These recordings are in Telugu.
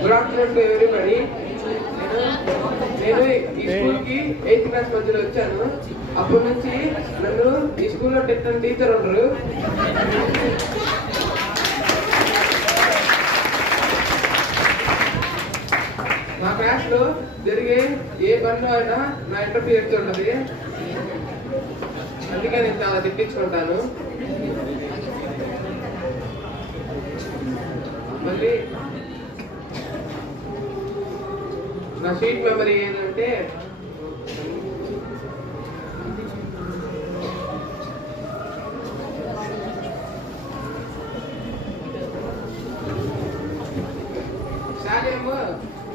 Good afternoon to everybody. నేను ఈ స్కూల్కి 8th క్లాస్ మధ్యలో వచ్చాను. అప్పటి నుంచి నన్ను ఈ స్కూల్లో టెన్ టీచర్ ఉండరు. మా క్లాస్లో జరిగే ఏ పనిలో అయినా నా ఇంటర్ఫియర్ ఉంటుంది. అందుకే నేను చాలా తిట్టించుకుంటాను. మళ్ళీ నా స్వీట్ మెమరీ ఏంటంటే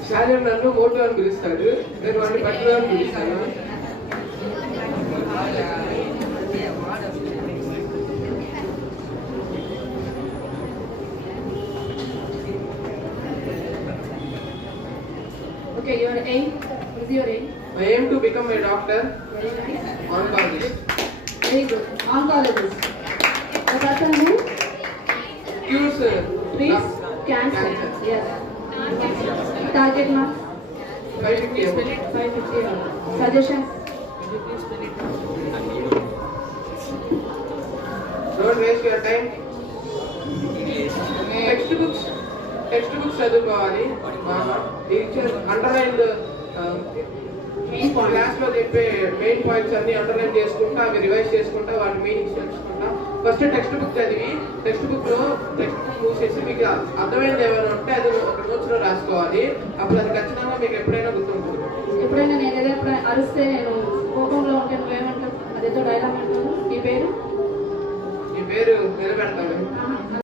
శాలేం నన్ను మోటో అని పిలుస్తాడు, నేను వాడిని పట్టు అని పిలుస్తాను. Okay, your aim? What is your aim? I aim to become a doctor, Very nice. oncologist. Very good. Oncologist. The person who Cures treats cancer. Yes. Target marks? 550. 550. Suggestions? Don't waste your time. Text books చదువుకోవాలి. అండర్లైన్ క్లాస్ లో చెప్పే మెయిన్ పాయింట్స్ అన్ని అండర్లైన్ చేసుకుంటా, అవి రివైజ్ చేసుకుంటా, వాటి మీనింగ్స్ తెలుసుకుంటా. ఫస్ట్ టెక్స్ట్ బుక్ చదివి టెక్స్ట్ బుక్ లో స్పెసిఫిక్ గా అర్థమైంది ఏమైనా ఉంటే అది ఒక నోట్స్ లో రాసుకోవాలి. అప్పుడు అది ఖచ్చితంగా మీకు ఎప్పుడైనా గుర్తుంటుంది. ఎప్పుడైనా నేను ఏదైనా అరిస్తే నేను కోపంలో ఉంటే నువ్వేమంటావు? అదేదో డైలాగ్ అంటావు. నీ పేరు నిలబెడతాను.